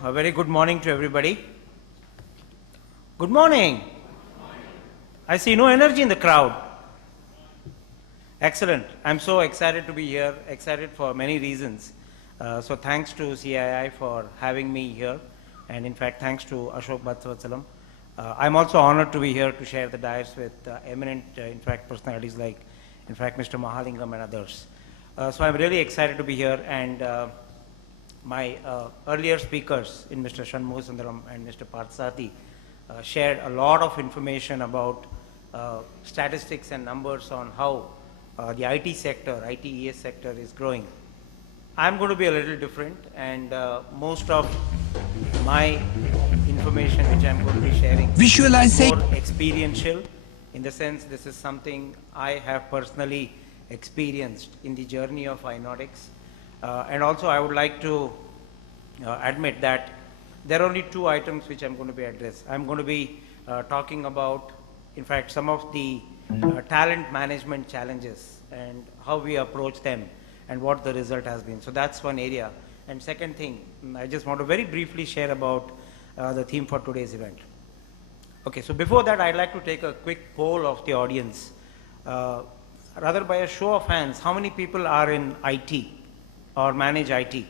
A very good morning to everybody. Good morning. I see no energy in the crowd. Excellent. I'm so excited to be here, excited for many reasons. So thanks to CII for having me here. And in fact, thanks to Ashok Bhattavasalam. I'm also honored to be here to share the dais with eminent, in fact, personalities like, in fact, Mr. Mahalingam and others. So I'm really excited to be here, and my earlier speakers in Mr. Shanmugasundaram and Mr. Parthasarathi shared a lot of information about statistics and numbers on how the IT sector, ITES sector is growing. I'm going to be a little different, and most of my information which I'm going to be sharing is more experiential, in the sense this is something I have personally experienced in the journey of iNautix. And also I would like to admit that there are only two items which I'm going to be addressed. I'm going to be talking about, in fact, some of the talent management challenges and how we approach them and what the result has been. So that's one area. And second thing, I just want to very briefly share about the theme for today's event. Okay, so before that, I'd like to take a quick poll of the audience. Rather, by a show of hands, how many people are in IT or manage IT?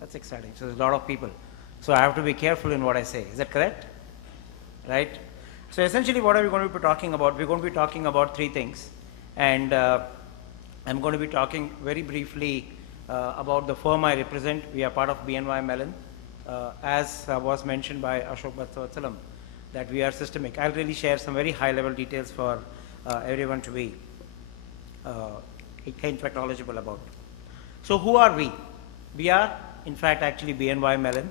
That's exciting. So there's a lot of people. So I have to be careful in what I say. Is that correct? Right? So essentially, what are we going to be talking about? We're going to be talking about three things. And I'm going to be talking very briefly about the firm I represent. We are part of BNY Mellon. As was mentioned by Ashok Bhattavasalam, that we are systemic. I'll really share some very high-level details for everyone to be in fact knowledgeable about. So who are we? We are, in fact, actually BNY Mellon,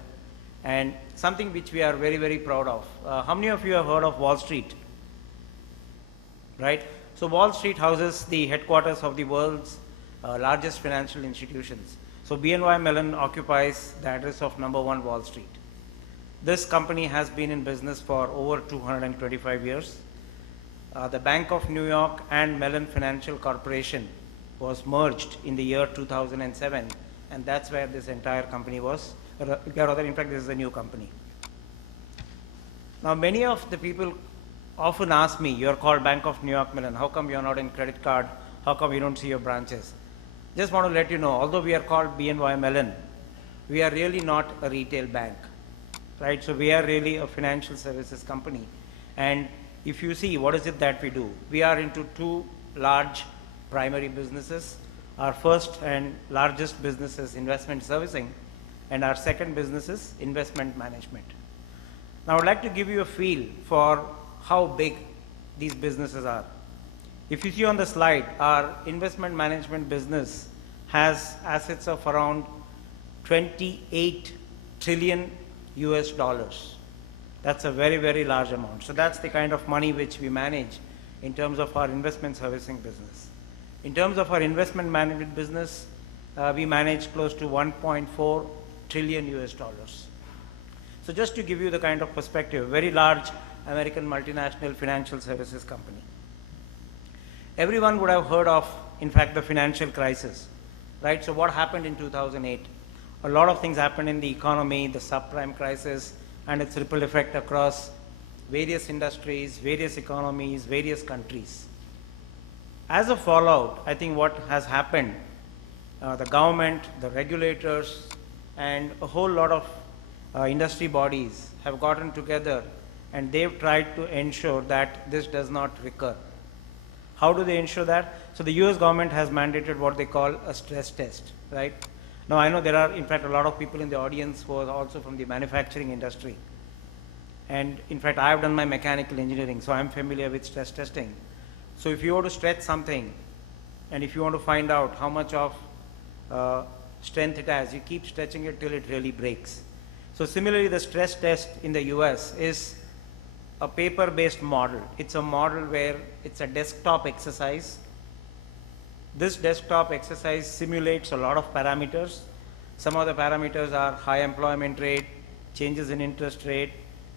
and something which we are very, very proud of. How many of you have heard of Wall Street? Right? So Wall Street houses the headquarters of the world's largest financial institutions. So BNY Mellon occupies the address of #1 Wall Street. This company has been in business for over 225 years. The Bank of New York and Mellon Financial Corporation was merged in the year 2007, and that's where this entire company was, rather, in fact, this is a new company. Now, many of the people often ask me, you're called Bank of New York Mellon, how come you're not in credit card? How come you don't see your branches? Just want to let you know, although we are called BNY Mellon, we are really not a retail bank, right? So we are really a financial services company. And if you see, what is it that we do? We are into two large primary businesses. Our first and largest business is investment servicing, and our second business is investment management. Now, I would like to give you a feel for how big these businesses are. If you see on the slide, our investment management business has assets of around 28 trillion US dollars. That's a very, very large amount. So that's the kind of money which we manage in terms of our investment servicing business. In terms of our investment management business, we manage close to 1.4 trillion US dollars. So just to give you the kind of perspective, very large American multinational financial services company. Everyone would have heard of, in fact, the financial crisis, right? So what happened in 2008? A lot of things happened in the economy, the subprime crisis, and its ripple effect across various industries, various economies, various countries. As a fallout, I think what has happened, the government, the regulators, and a whole lot of industry bodies have gotten together, and they've tried to ensure that this does not recur. How do they ensure that? So the US government has mandated what they call a stress test, right? Now, I know there are, in fact, a lot of people in the audience who are also from the manufacturing industry. And in fact, I have done my mechanical engineering, so I'm familiar with stress testing. So if you want to stretch something, and if you want to find out how much of strength it has, you keep stretching it till it really breaks. So similarly, the stress test in the US is a paper-based model. It's a model where it's a desktop exercise. This desktop exercise simulates a lot of parameters. Some of the parameters are high employment rate, changes in interest rate,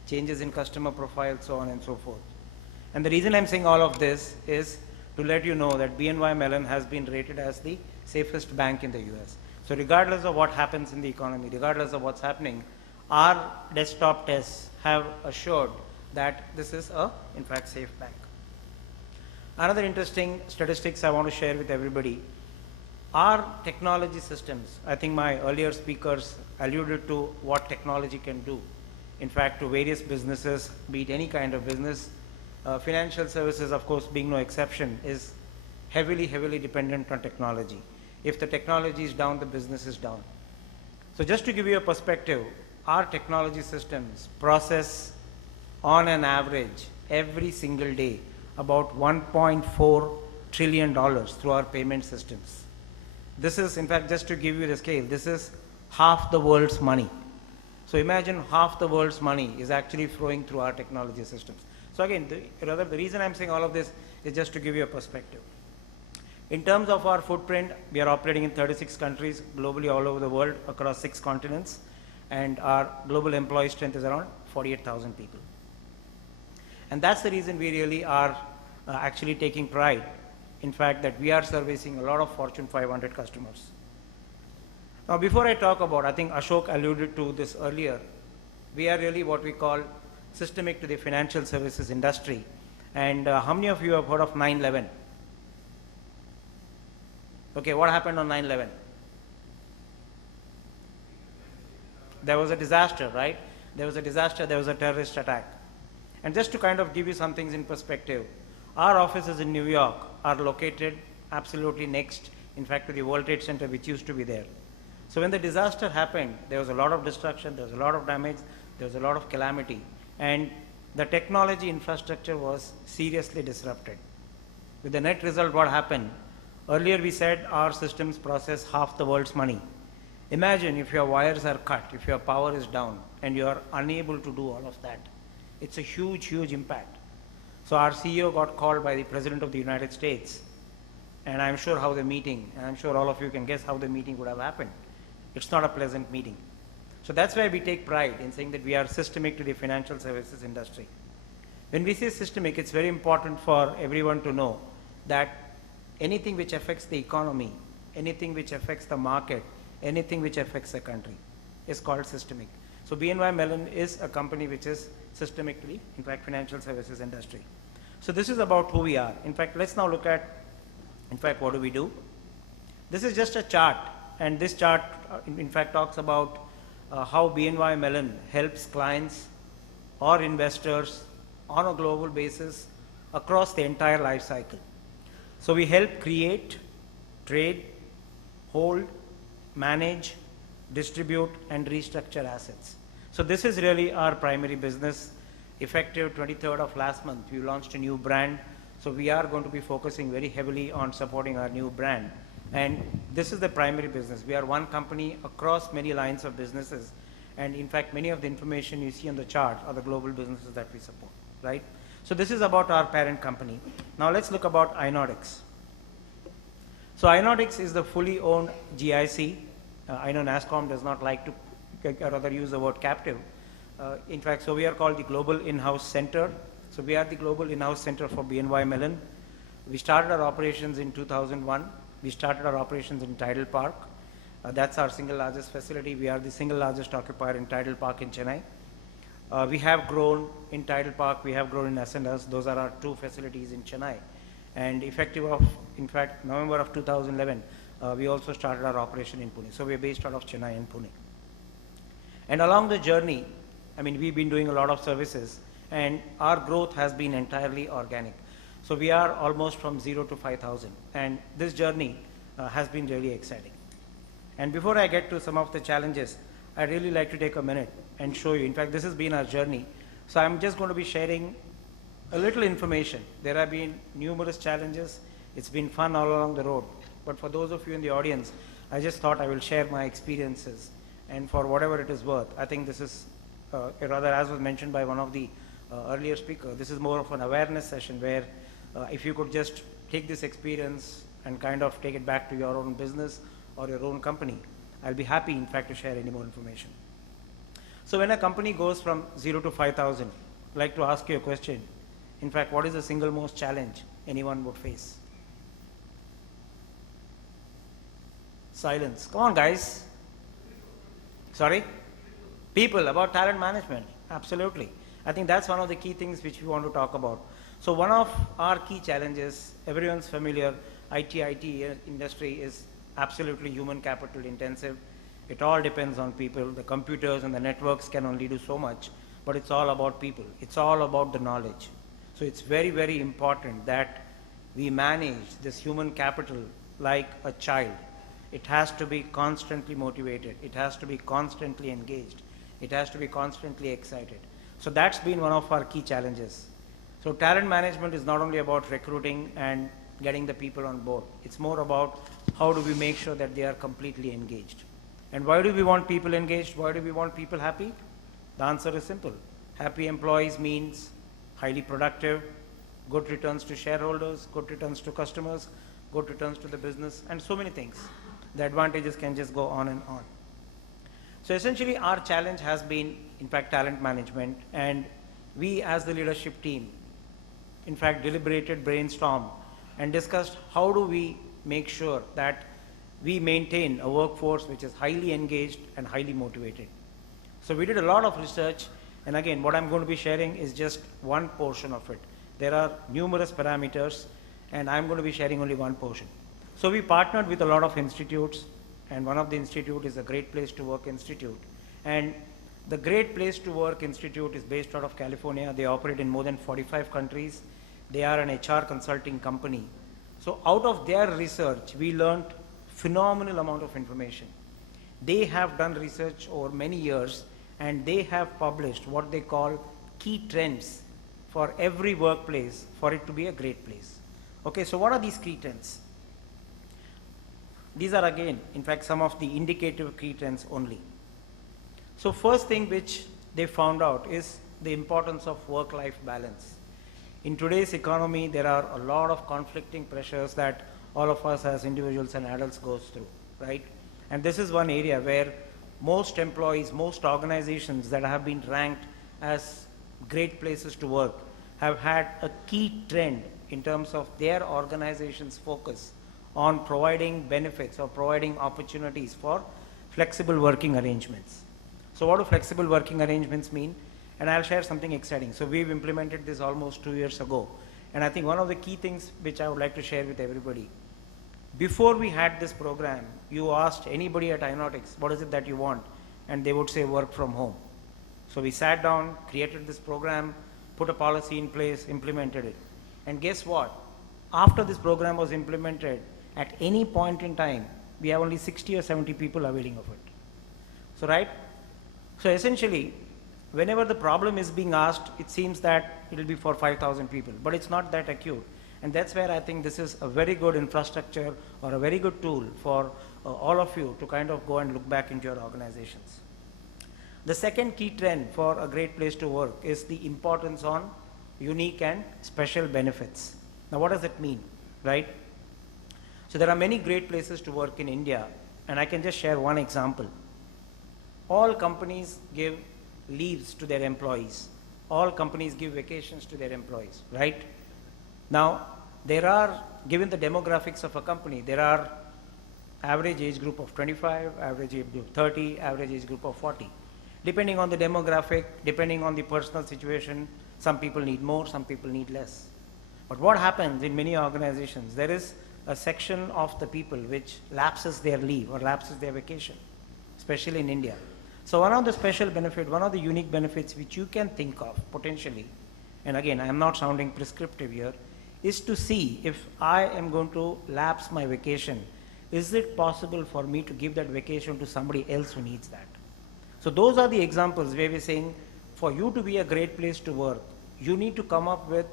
changes in customer profile, so on and so forth. And the reason I'm saying all of this is to let you know that BNY Mellon has been rated as the safest bank in the US. So regardless of what happens in the economy, regardless of what's happening, our desktop tests have assured that this is a, in fact, safe bank. Another interesting statistics I want to share with everybody. Our technology systems, I think my earlier speakers alluded to what technology can do. In fact, to various businesses, be it any kind of business, financial services, of course, being no exception, is heavily dependent on technology. If the technology is down, the business is down. So just to give you a perspective, our technology systems process on an average every single day about $1.4 trillion through our payment systems. This is, in fact, just to give you the scale, this is half the world's money. So imagine half the world's money is actually flowing through our technology systems. So again, the reason I'm saying all of this is just to give you a perspective. In terms of our footprint, we are operating in 36 countries globally, all over the world, across 6 continents, and our global employee strength is around 48,000 people. And that's the reason we really are actually taking pride, in fact, that we are servicing a lot of Fortune 500 customers. Now, before I talk about, I think Ashok alluded to this earlier, we are really what we call systemic to the financial services industry. And how many of you have heard of 9/11? Okay, what happened on 9/11? There was a disaster, right? There was a disaster, there was a terrorist attack. And just to kind of give you some things in perspective, our offices in New York are located absolutely next, in fact, to the World Trade Center, which used to be there. So when the disaster happened, there was a lot of destruction, there was a lot of damage, there was a lot of calamity, and the technology infrastructure was seriously disrupted. With the net result, what happened? Earlier we said our systems process half the world's money. Imagine if your wires are cut, if your power is down, and you are unable to do all of that. It's a huge impact. So our CEO got called by the President of the United States, and I'm sure how the meeting, and I'm sure all of you can guess how the meeting would have happened. It's not a pleasant meeting. So that's why we take pride in saying that we are systemic to the financial services industry. When we say systemic, it's very important for everyone to know that anything which affects the economy, anything which affects the market, anything which affects the country is called systemic. So BNY Mellon is a company which is systemic to the, in fact, financial services industry. So this is about who we are. In fact, let's now look at, in fact, what do we do? This is just a chart, and this chart, in fact, talks about how BNY Mellon helps clients or investors on a global basis across the entire life cycle. So we help create, trade, hold, manage, distribute, and restructure assets. So this is really our primary business. Effective 23rd of last month, we launched a new brand. So we are going to be focusing very heavily on supporting our new brand. And this is the primary business. We are one company across many lines of businesses. And in fact, many of the information you see on the chart are the global businesses that we support, right? So this is about our parent company. Now let's look about iNautix. So iNautix is the fully owned GIC. I know NASSCOM does not like to rather use the word captive. In fact, so we are called the Global In-House Center. So we are the Global In-House Center for BNY Mellon. We started our operations in 2001. We started our operations in Tidal Park. That's our single largest facility. We are the single largest occupier in Tidal Park in Chennai. We have grown in Tidal Park. We have grown in S&S. Those are our 2 facilities in Chennai. And effective of, in fact, November of 2011, we also started our operation in Pune. So we're based out of Chennai and Pune. And along the journey, I mean, we've been doing a lot of services, and our growth has been entirely organic. So we are almost from 0 to 5,000. And this journey has been really exciting. And before I get to some of the challenges, I'd really like to take a minute and show you. In fact, this has been our journey. So I'm just going to be sharing a little information. There have been numerous challenges. It's been fun all along the road. But for those of you in the audience, I just thought I will share my experiences. And for whatever it is worth, I think this is, rather as was mentioned by one of the earlier speakers, this is more of an awareness session where if you could just take this experience and kind of take it back to your own business or your own company, I'll be happy, in fact, to share any more information. So when a company goes from 0 to 5,000, I'd like to ask you a question. In fact, what is the single most challenge anyone would face? Silence. Come on, guys. Sorry? People, about talent management. Absolutely. I think that's one of the key things which we want to talk about. So one of our key challenges, everyone's familiar, IT industry is absolutely human capital intensive. It all depends on people. The computers and the networks can only do so much, but it's all about people. It's all about the knowledge. So it's very, very important that we manage this human capital like a child. It has to be constantly motivated. It has to be constantly engaged. It has to be constantly excited. So that's been one of our key challenges. So talent management is not only about recruiting and getting the people on board. It's more about how do we make sure that they are completely engaged. And why do we want people engaged? Why do we want people happy? The answer is simple. Happy employees means highly productive, good returns to shareholders, good returns to customers, good returns to the business, and so many things. The advantages can just go on and on. So essentially our challenge has been, in fact, talent management, and we as the leadership team, in fact, deliberated, brainstormed, and discussed how do we make sure that we maintain a workforce which is highly engaged and highly motivated. So we did a lot of research, and again, what I'm going to be sharing is just one portion of it. There are numerous parameters, and I'm going to be sharing only one portion. So we partnered with a lot of institutes, and one of the institute is a Great Place to Work Institute. And the Great Place to Work Institute is based out of California. They operate in more than 45 countries. They are an HR consulting company. So out of their research, we learned phenomenal amount of information. They have done research over many years, and they have published what they call key trends for every workplace for it to be a great place. Okay, so what are these key trends? These are again, in fact, some of the indicative key trends only. So first thing which they found out is the importance of work-life balance. In today's economy, there are a lot of conflicting pressures that all of us as individuals and adults goes through, right? And this is one area where most employees, most organizations that have been ranked as great places to work have had a key trend in terms of their organization's focus on providing benefits or providing opportunities for flexible working arrangements. So what do flexible working arrangements mean? And I'll share something exciting. So we've implemented this almost 2 years ago. And I think one of the key things which I would like to share with everybody, before we had this program, you asked anybody at iNautix, what is it that you want? And they would say work from home. So we sat down, created this program, put a policy in place, implemented it. And guess what? After this program was implemented, at any point in time, we have only 60 or 70 people availing of it. So, right? So essentially, whenever the problem is being asked, it seems that it will be for 5,000 people, but it's not that acute. And that's where I think this is a very good infrastructure or a very good tool for all of you to kind of go and look back into your organizations. The second key trend for a great place to work is the importance on unique and special benefits. Now, what does it mean, right? So there are many great places to work in India, and I can just share one example. All companies give leaves to their employees. All companies give vacations to their employees, right? Now, there are, given the demographics of a company, there are average age group of 25, average age group 30, average age group of 40. Depending on the demographic, depending on the personal situation, some people need more, some people need less. But what happens in many organizations, there is a section of the people which lapses their leave or lapses their vacation, especially in India. So one of the special benefits, one of the unique benefits which you can think of potentially, and again, I am not sounding prescriptive here, is to see if I am going to lapse my vacation, is it possible for me to give that vacation to somebody else who needs that? So those are the examples where we're saying, for you to be a great place to work, you need to come up with,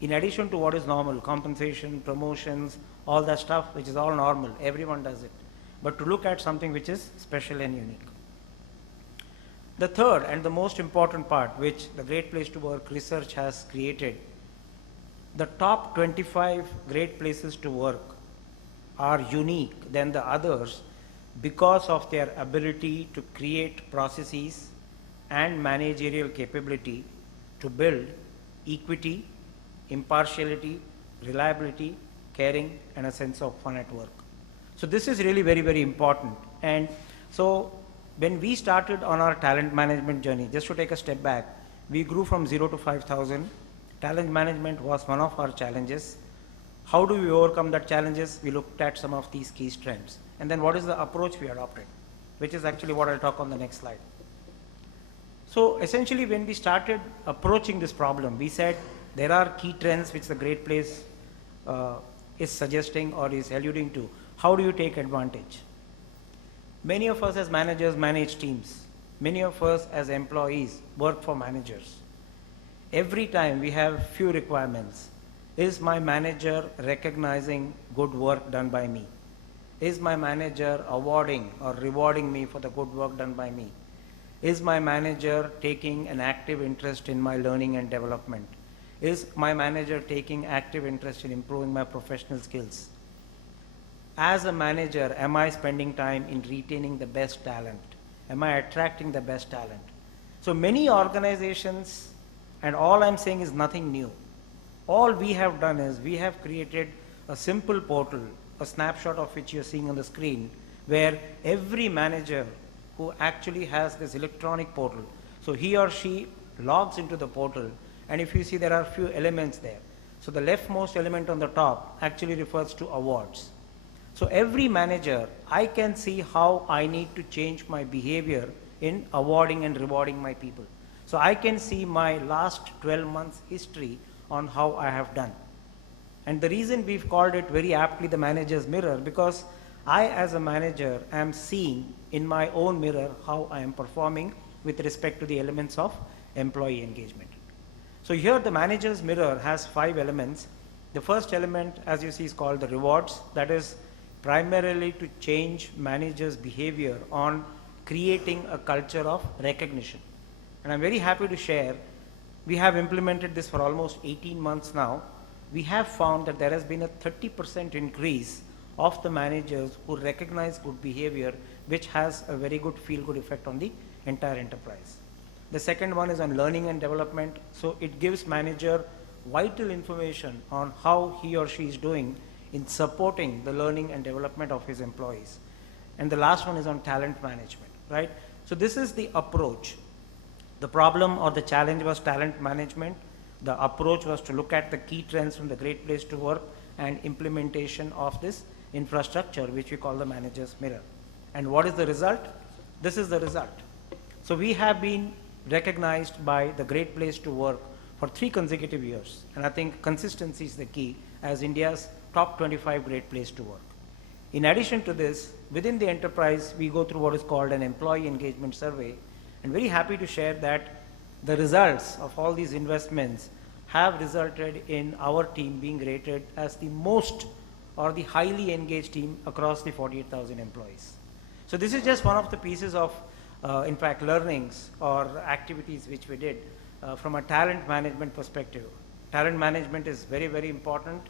in addition to what is normal, compensation, promotions, all that stuff, which is all normal, everyone does it, but to look at something which is special and unique. The third and the most important part, which the Great Place to Work research has created, the top 25 great places to work are unique than the others because of their ability to create processes and managerial capability to build equity, impartiality, reliability, caring, and a sense of fun at work. So this is really very, very important. And so when we started on our talent management journey, just to take a step back, we grew from 0 to 5,000. Talent management was one of our challenges. How do we overcome that challenges? We looked at some of these key strengths. And then what is the approach we adopted, which is actually what I'll talk on the next slide. So essentially when we started approaching this problem, we said there are key trends which the Great Place is suggesting or is alluding to. How do you take advantage? Many of us as managers manage teams. Many of us as employees work for managers. Every time we have few requirements. Is my manager recognizing good work done by me? Is my manager awarding or rewarding me for the good work done by me? Is my manager taking an active interest in my learning and development? Is my manager taking active interest in improving my professional skills? As a manager, am I spending time in retaining the best talent? Am I attracting the best talent? So many organizations, and all I'm saying is nothing new. All we have done is we have created a simple portal, a snapshot of which you're seeing on the screen, where every manager who actually has this electronic portal, so he or she logs into the portal, and if you see there are a few elements there. So the leftmost element on the top actually refers to awards. So every manager, I can see how I need to change my behavior in awarding and rewarding my people. So I can see my last 12 months history on how I have done. And the reason we've called it very aptly the manager's mirror, because I as a manager am seeing in my own mirror how I am performing with respect to the elements of employee engagement. So here the manager's mirror has 5 elements. The first element, as you see, is called the rewards. That is primarily to change managers' behavior on creating a culture of recognition. And I'm very happy to share, we have implemented this for almost 18 months now. We have found that there has been a 30% increase of the managers who recognize good behavior, which has a very good feel-good effect on the entire enterprise. The second one is on learning and development. So it gives manager vital information on how he or she is doing in supporting the learning and development of his employees. And the last one is on talent management, right? So this is the approach. The problem or the challenge was talent management. The approach was to look at the key trends from the Great Place to Work and implementation of this infrastructure, which we call the manager's mirror. And what is the result? This is the result. So we have been recognized by the Great Place to Work for 3 consecutive years. And I think consistency is the key as India's top 25 Great Place to Work. In addition to this, within the enterprise, we go through what is called an employee engagement survey. And very happy to share that the results of all these investments have resulted in our team being rated as the most or the highly engaged team across the 48,000 employees. So this is just one of the pieces of, in fact, learnings or activities which we did from a talent management perspective. Talent management is very, very important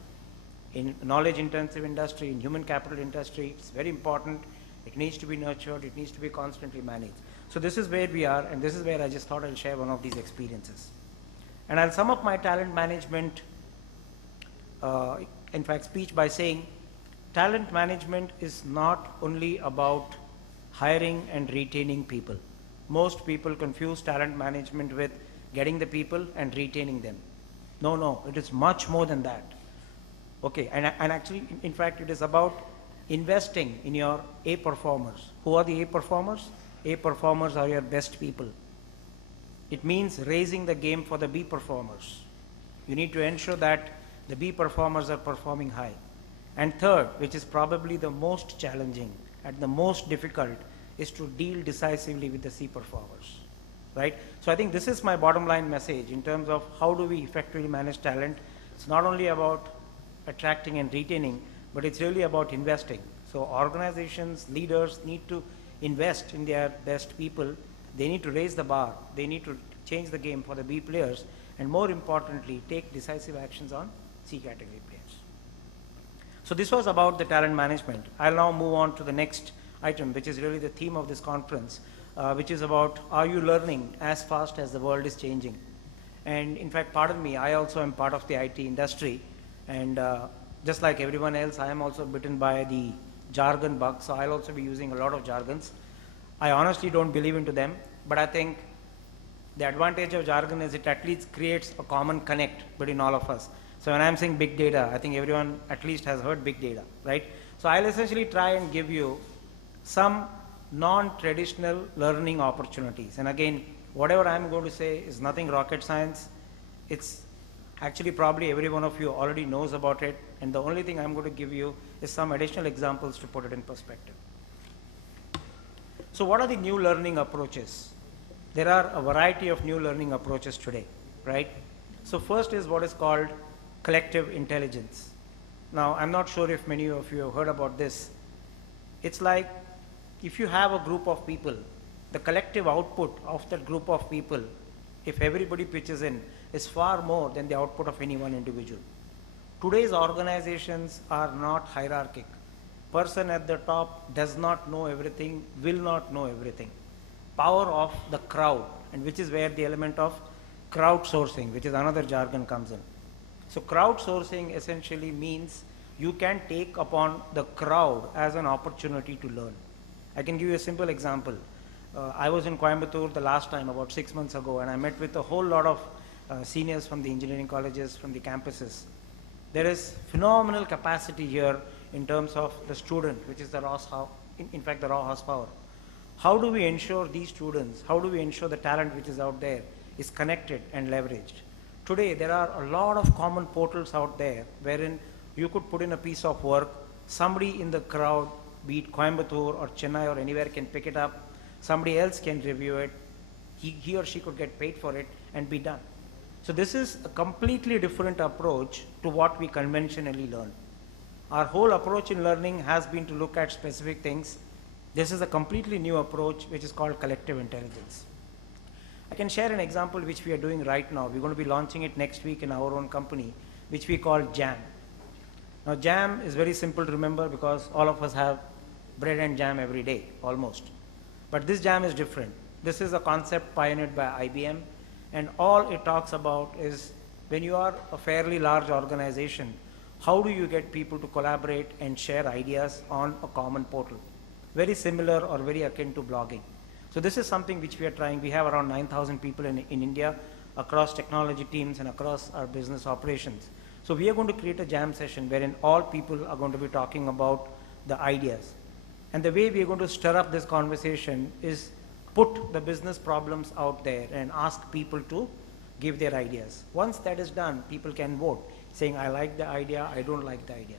in knowledge intensive industry, in human capital industry. It's very important. It needs to be nurtured. It needs to be constantly managed. So this is where we are, and this is where I just thought I'll share one of these experiences. And I'll sum up my talent management, in fact, speech by saying talent management is not only about hiring and retaining people. Most people confuse talent management with getting the people and retaining them. No, it is much more than that. Okay, and actually, in fact, it is about investing in your A performers. Who are the A performers? A performers are your best people. It means raising the game for the B performers. You need to ensure that the B performers are performing high. And third, which is probably the most challenging and the most difficult, is to deal decisively with the C performers, right? So I think this is my bottom line message in terms of how do we effectively manage talent. It's not only about attracting and retaining, but it's really about investing. So organizations, leaders need to invest in their best people. They need to raise the bar. They need to change the game for the B players, and more importantly, take decisive actions on C category players. So this was about the talent management. I'll now move on to the next item, which is really the theme of this conference, which is about, are you learning as fast as the world is changing? And in fact, pardon me, I also am part of the IT industry, and just like everyone else, I am also bitten by the jargon bugs, so I'll also be using a lot of jargons. I honestly don't believe into them, but I think the advantage of jargon is it at least creates a common connect between all of us. So when I'm saying big data, I think everyone at least has heard big data, right? So I'll essentially try and give you some non-traditional learning opportunities. And again, whatever I'm going to say is nothing rocket science. It's actually probably every one of you already knows about it. And the only thing I'm going to give you is some additional examples to put it in perspective. So what are the new learning approaches? There are a variety of new learning approaches today, right? So first is what is called collective intelligence. Now, I'm not sure if many of you have heard about this. It's like if you have a group of people, the collective output of that group of people, if everybody pitches in, is far more than the output of any one individual. Today's organizations are not hierarchic. Person at the top does not know everything, will not know everything. Power of the crowd, and which is where the element of crowdsourcing, which is another jargon, comes in. So crowdsourcing essentially means you can take upon the crowd as an opportunity to learn. I can give you a simple example. I was in Coimbatore the last time about 6 months ago, and I met with a whole lot of seniors from the engineering colleges, from the campuses. There is phenomenal capacity here in terms of the student, which is the raw horsepower. How do we ensure these students, how do we ensure the talent which is out there is connected and leveraged? Today, there are a lot of common portals out there wherein you could put in a piece of work, somebody in the crowd, be it Coimbatore or Chennai or anywhere, can pick it up, somebody else can review it, he or she could get paid for it and be done. So this is a completely different approach to what we conventionally learn. Our whole approach in learning has been to look at specific things. This is a completely new approach which is called collective intelligence. I can share an example which we are doing right now. We're going to be launching it next week in our own company, which we call JAM. Now JAM is very simple to remember because all of us have bread and jam every day, almost. But this JAM is different. This is a concept pioneered by IBM, and all it talks about is when you are a fairly large organization, how do you get people to collaborate and share ideas on a common portal? Very similar or very akin to blogging. So this is something which we are trying. We have around 9,000 people in India across technology teams and across our business operations. So we are going to create a jam session wherein all people are going to be talking about the ideas. And the way we are going to stir up this conversation is put the business problems out there and ask people to give their ideas. Once that is done, people can vote, saying, I like the idea, I don't like the idea.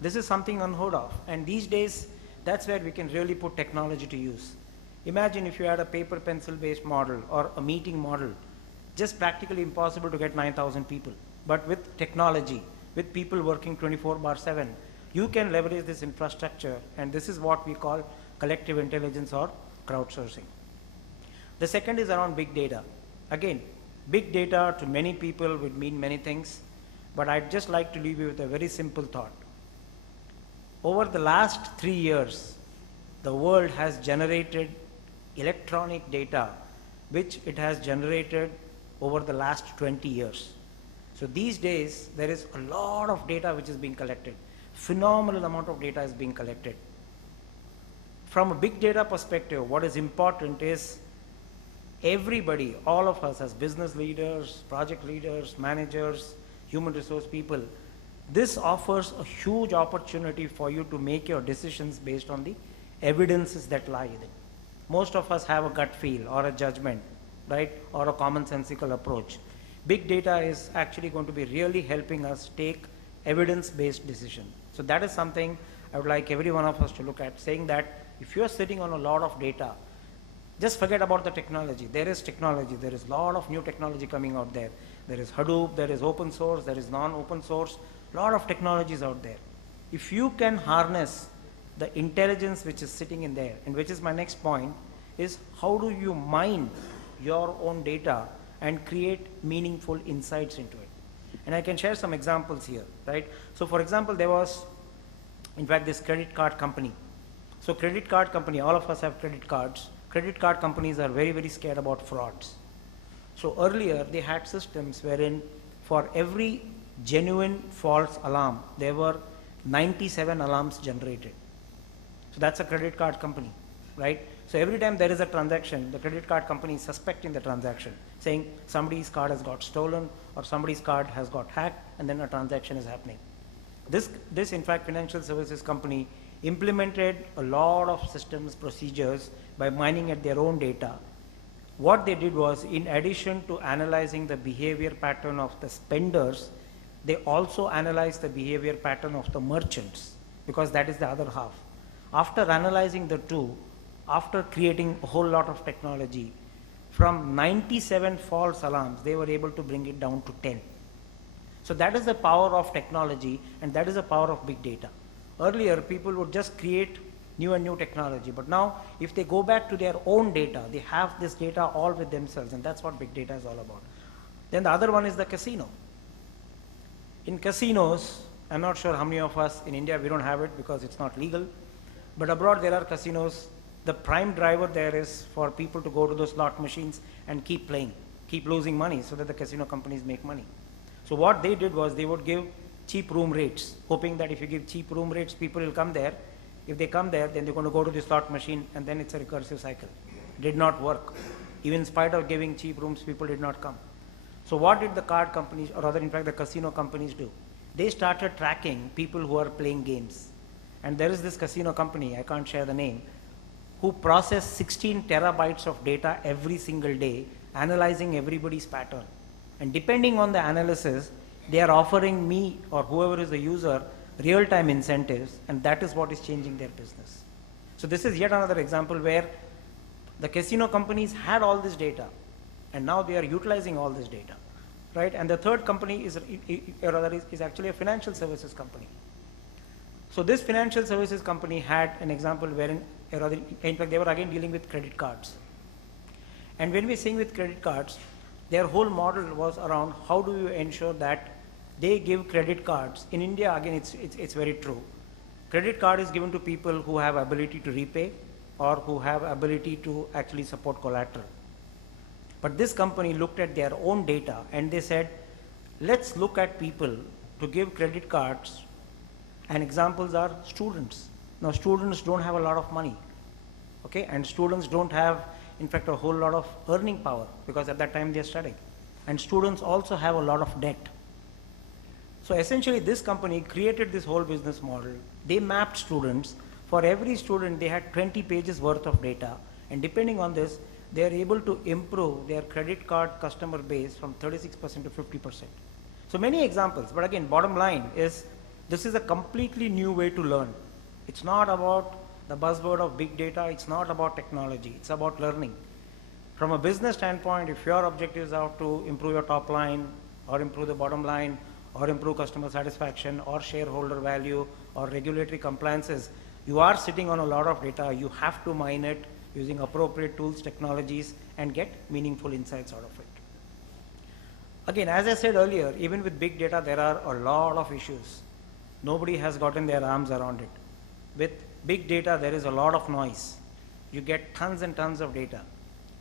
This is something unheard of. And these days, that's where we can really put technology to use. Imagine if you had a paper pencil based model or a meeting model, just practically impossible to get 9,000 people. But with technology, with people working 24/7, you can leverage this infrastructure, and this is what we call collective intelligence or crowdsourcing. The second is around big data. Again, big data to many people would mean many things, but I'd just like to leave you with a very simple thought. Over the last 3 years, the world has generated electronic data, which it has generated over the last 20 years. So these days, there is a lot of data which is being collected. Phenomenal amount of data is being collected. From a big data perspective, what is important is everybody, all of us as business leaders, project leaders, managers, human resource people, this offers a huge opportunity for you to make your decisions based on the evidences that lie in it. Most of us have a gut feel or a judgment, right, or a commonsensical approach. Big data is actually going to be really helping us take evidence-based decision. So that is something I would like every one of us to look at, saying that if you're sitting on a lot of data, just forget about the technology. There is technology. There is a lot of new technology coming out there. There is Hadoop, there is open source, there is non-open source, a lot of technologies out there. If you can harness the intelligence which is sitting in there, and which is my next point, is how do you mine your own data and create meaningful insights into it. And I can share some examples here, right? So for example, there was, in fact, this credit card company. So credit card company, all of us have credit cards. Credit card companies are very, very scared about frauds. So earlier, they had systems wherein for every genuine false alarm, there were 97 alarms generated. So that's a credit card company, right? So every time there is a transaction, the credit card company is suspecting the transaction, saying somebody's card has got stolen or somebody's card has got hacked, and then a transaction is happening. This in fact, financial services company implemented a lot of systems, procedures by mining at their own data. What they did was, in addition to analyzing the behavior pattern of the spenders, they also analyzed the behavior pattern of the merchants, because that is the other half. After analyzing the two, after creating a whole lot of technology, from 97 false alarms, they were able to bring it down to 10. So that is the power of technology, and that is the power of big data. Earlier, people would just create new and new technology, but now if they go back to their own data, they have this data all with themselves, and that's what big data is all about. Then the other one is the casino. In casinos, I'm not sure how many of us in India, we don't have it because it's not legal, but abroad there are casinos. The prime driver there is for people to go to those slot machines and keep playing, keep losing money, so that the casino companies make money. So what they did was, they would give cheap room rates, hoping that if you give cheap room rates, people will come there. If they come there, then they're going to go to the slot machine, and then it's a recursive cycle. Did not work. Even in spite of giving cheap rooms, people did not come. So what did the card companies, or rather in fact the casino companies, do? They started tracking people who are playing games. And there is this casino company, I can't share the name, who process 16 terabytes of data every single day, analyzing everybody's pattern. And depending on the analysis, they are offering me or whoever is the user real-time incentives, and that is what is changing their business. So this is yet another example where the casino companies had all this data, and now they are utilizing all this data, right? And the third company is actually a financial services company. So this financial services company had an example wherein, in fact, they were again dealing with credit cards. And when we're saying with credit cards, their whole model was around how do you ensure that they give credit cards. In India, again, it's very true. Credit card is given to people who have ability to repay or who have ability to actually support collateral. But this company looked at their own data and they said, let's look at people to give credit cards, and examples are students. Now students don't have a lot of money, okay, and students don't have, in fact, a whole lot of earning power, because at that time they're studying. And students also have a lot of debt. So essentially this company created this whole business model. They mapped students. For every student they had 20 pages worth of data, and depending on this, they are able to improve their credit card customer base from 36% to 50%. So many examples, but again, bottom line is, this is a completely new way to learn. It's not about the buzzword of big data, it's not about technology, it's about learning. From a business standpoint, if your objectives are to improve your top line, or improve the bottom line, or improve customer satisfaction, or shareholder value, or regulatory compliances, you are sitting on a lot of data. You have to mine it using appropriate tools, technologies, and get meaningful insights out of it. Again, as I said earlier, even with big data, there are a lot of issues. Nobody has gotten their arms around it. With big data, there is a lot of noise. You get tons and tons of data.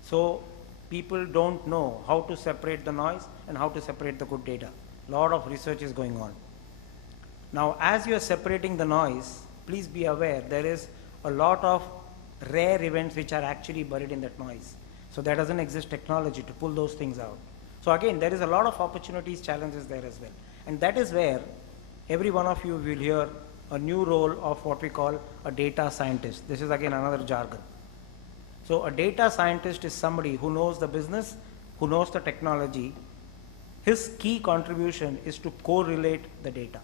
So people don't know how to separate the noise and how to separate the good data. A lot of research is going on. Now, as you are separating the noise, please be aware there is a lot of rare events which are actually buried in that noise. So there doesn't exist technology to pull those things out. So again, there is a lot of opportunities, challenges there as well. And that is where every one of you will hear a new role of what we call a data scientist. This is again another jargon. So a data scientist is somebody who knows the business, who knows the technology. His key contribution is to correlate the data.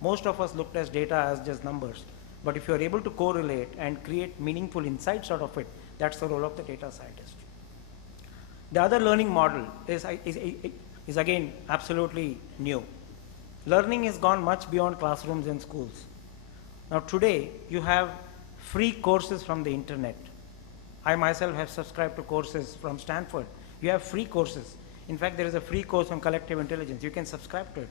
Most of us looked at data as just numbers, but if you are able to correlate and create meaningful insights out of it, that's the role of the data scientist. The other learning model is again absolutely new. Learning has gone much beyond classrooms and schools. Now today, you have free courses from the internet. I myself have subscribed to courses from Stanford. You have free courses. In fact, there is a free course on collective intelligence. You can subscribe to it.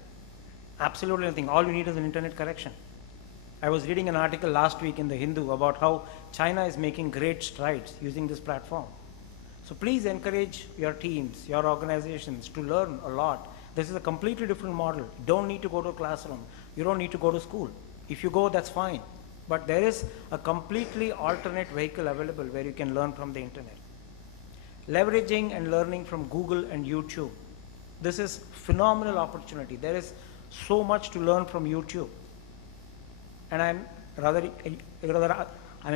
Absolutely nothing. All you need is an internet connection. I was reading an article last week in the Hindu about how China is making great strides using this platform. So please encourage your teams, your organizations to learn a lot. This is a completely different model. You don't need to go to a classroom. You don't need to go to school. If you go, that's fine. But there is a completely alternate vehicle available where you can learn from the internet. Leveraging and learning from Google and YouTube. This is phenomenal opportunity. There is so much to learn from YouTube. And I'm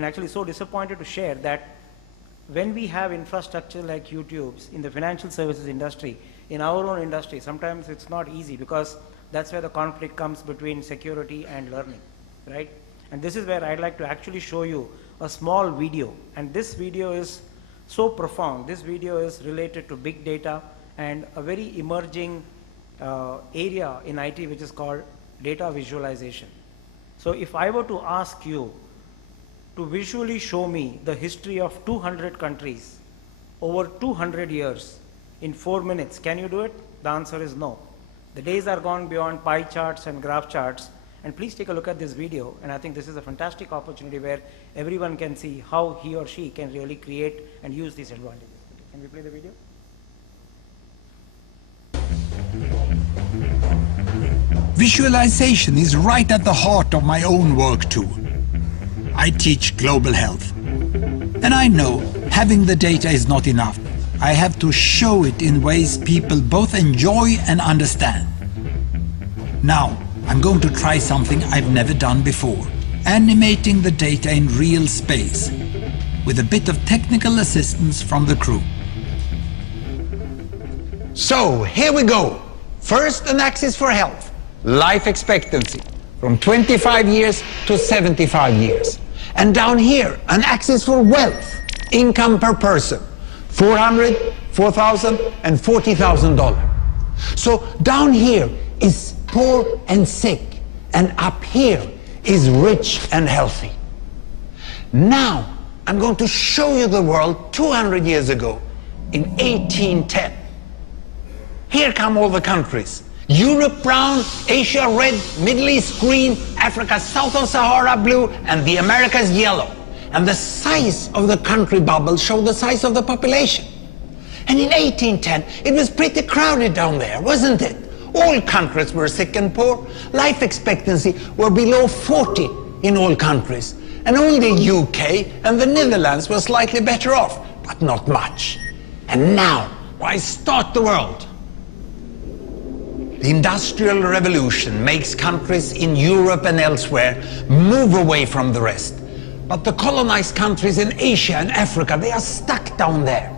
actually so disappointed to share that when we have infrastructure like YouTube's in the financial services industry, in our own industry, sometimes it's not easy because that's where the conflict comes between security and learning, right? And this is where I'd like to actually show you a small video. And this video is so profound. This video is related to big data and a very emerging area in IT which is called data visualization. So if I were to ask you to visually show me the history of 200 countries over 200 years in 4 minutes, can you do it? The answer is no. The days are gone beyond pie charts and graph charts. And please take a look at this video. And I think this is a fantastic opportunity where everyone can see how he or she can really create and use these advantages. Can we play the video? Visualization is right at the heart of my own work too. I teach global health. And I know having the data is not enough. I have to show it in ways people both enjoy and understand. Now, I'm going to try something I've never done before. Animating the data in real space, with a bit of technical assistance from the crew. So, here we go. First, an axis for health. Life expectancy, from 25 years to 75 years. And down here, an axis for wealth, income per person, $400, $4,000, and $40,000. So down here is poor and sick, and up here is rich and healthy. Now, I'm going to show you the world 200 years ago, in 1810. Here come all the countries. Europe brown, Asia red, Middle East green, Africa south of Sahara blue, and the Americas yellow. And the size of the country bubbles show the size of the population. And in 1810, it was pretty crowded down there, wasn't it? All countries were sick and poor. Life expectancy were below 40 in all countries. And only UK and the Netherlands were slightly better off, but not much. And now, why start the world? The Industrial Revolution makes countries in Europe and elsewhere move away from the rest. But the colonized countries in Asia and Africa, they are stuck down there.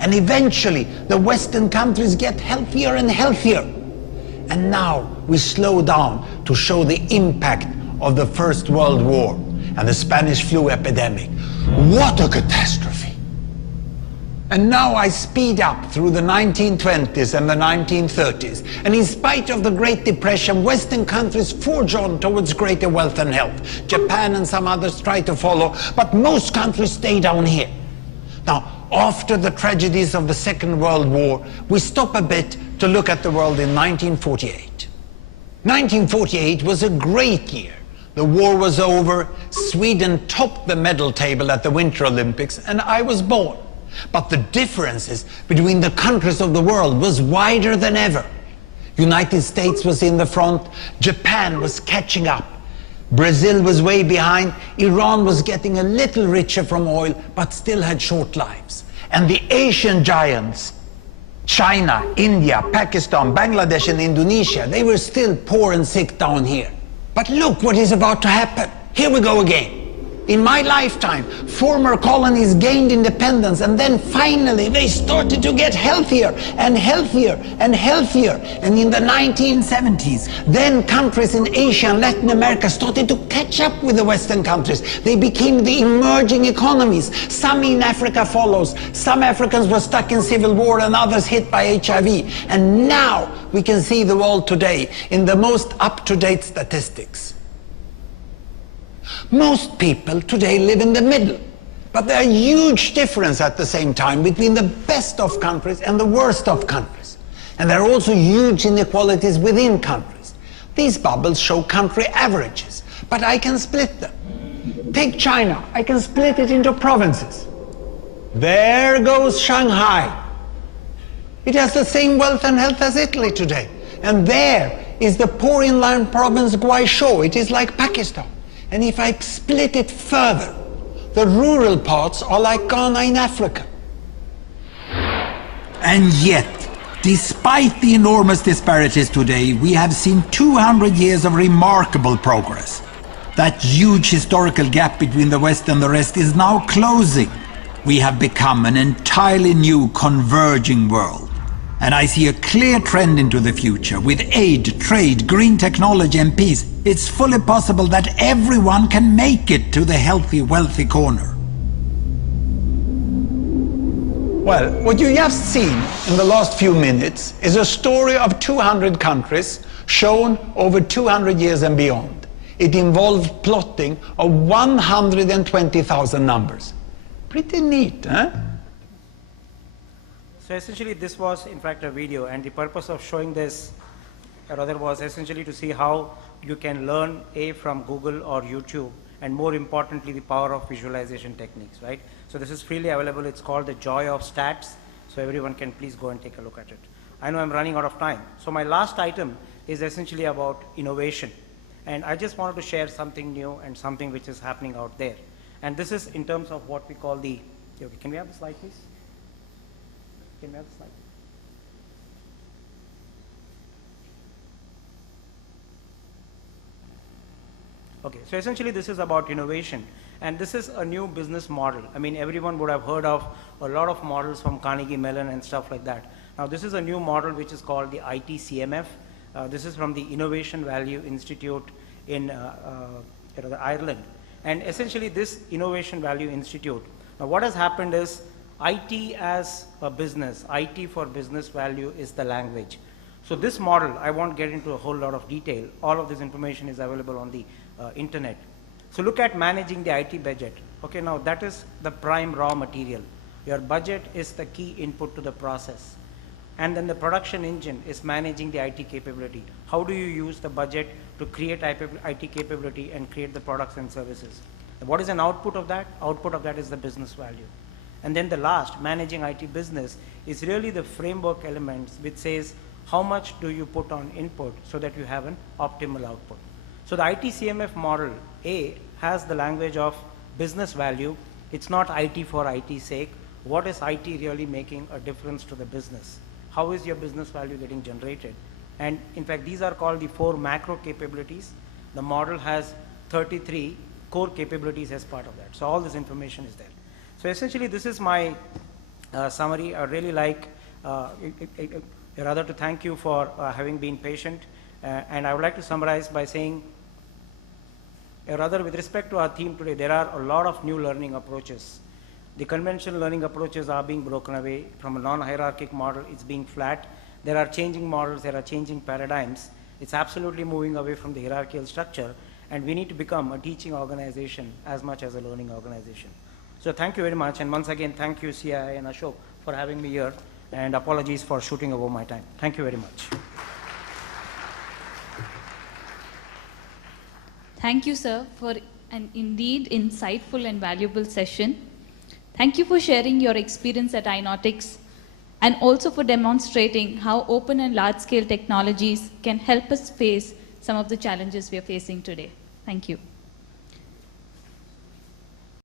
And eventually, the Western countries get healthier and healthier. And now we slow down to show the impact of the First World War and the Spanish flu epidemic. What a catastrophe! And now I speed up through the 1920s and the 1930s. And in spite of the Great Depression, Western countries forge on towards greater wealth and health. Japan and some others try to follow, but most countries stay down here. Now, after the tragedies of the Second World War, we stop a bit to look at the world in 1948. 1948 was a great year. The war was over, Sweden topped the medal table at the Winter Olympics, and I was born. But the differences between the countries of the world was wider than ever. United States was in the front, Japan was catching up. Brazil was way behind, Iran was getting a little richer from oil, but still had short lives. And the Asian giants, China, India, Pakistan, Bangladesh and Indonesia, they were still poor and sick down here. But look what is about to happen. Here we go again. In my lifetime, former colonies gained independence, and then finally they started to get healthier and healthier and healthier. And in the 1970s, then countries in Asia and Latin America started to catch up with the Western countries. They became the emerging economies. Some in Africa follows. Some Africans were stuck in civil war and others hit by HIV. And now we can see the world today in the most up-to-date statistics. Most people today live in the middle, but there are huge differences at the same time between the best of countries and the worst of countries. And there are also huge inequalities within countries. These bubbles show country averages, but I can split them. Take China, I can split it into provinces. There goes Shanghai. It has the same wealth and health as Italy today. And there is the poor inland province Guizhou. It is like Pakistan. And if I split it further, the rural parts are like Ghana in Africa. And yet, despite the enormous disparities today, we have seen 200 years of remarkable progress. That huge historical gap between the West and the rest is now closing. We have become an entirely new converging world. And I see a clear trend into the future. With aid, trade, green technology and peace, it's fully possible that everyone can make it to the healthy, wealthy corner. Well, what you just seen in the last few minutes is a story of 200 countries shown over 200 years and beyond. It involved plotting of 120,000 numbers. Pretty neat, huh? So essentially this was in fact a video, and the purpose of showing this rather was essentially to see how you can learn from Google or YouTube, and more importantly the power of visualization techniques, right? So this is freely available. It's called the Joy of Stats, so everyone can please go and take a look at it. I know I'm running out of time, so my last item is essentially about innovation, and I just wanted to share something new and something which is happening out there. And this is in terms of what we call the, okay, can we have the slide please? Can we have the slide? Okay, so essentially this is about innovation, and this is a new business model. I mean, everyone would have heard of a lot of models from Carnegie Mellon and stuff like that. Now this is a new model which is called the ITCMF. This is from the Innovation Value Institute in Ireland. And essentially this Innovation Value Institute, now what has happened is IT as a business, IT for business value is the language. So this model, I won't get into a whole lot of detail. All of this information is available on the internet. So look at managing the IT budget. Okay, now that is the prime raw material. Your budget is the key input to the process. And then the production engine is managing the IT capability. How do you use the budget to create IT capability and create the products and services? And what is an output of that? Output of that is the business value. And then the last, managing IT business, is really the framework elements which says how much do you put on input so that you have an optimal output. So the ITCMF model A has the language of business value. It's not IT for IT's sake. What is IT really making a difference to the business? How is your business value getting generated? And in fact, these are called the 4 macro capabilities. The model has 33 core capabilities as part of that. So all this information is there. So essentially, this is my summary. I really like rather to thank you for having been patient. And I would like to summarize by saying, rather with respect to our theme today, there are a lot of new learning approaches. The conventional learning approaches are being broken away from a non-hierarchic model. It's being flat. There are changing models. There are changing paradigms. It's absolutely moving away from the hierarchical structure, and we need to become a teaching organization as much as a learning organization. So thank you very much, and once again, thank you CII and Ashok for having me here, and apologies for shooting over my time. Thank you very much. Thank you, sir, for an indeed insightful and valuable session. Thank you for sharing your experience at iNautix, and also for demonstrating how open and large-scale technologies can help us face some of the challenges we are facing today. Thank you.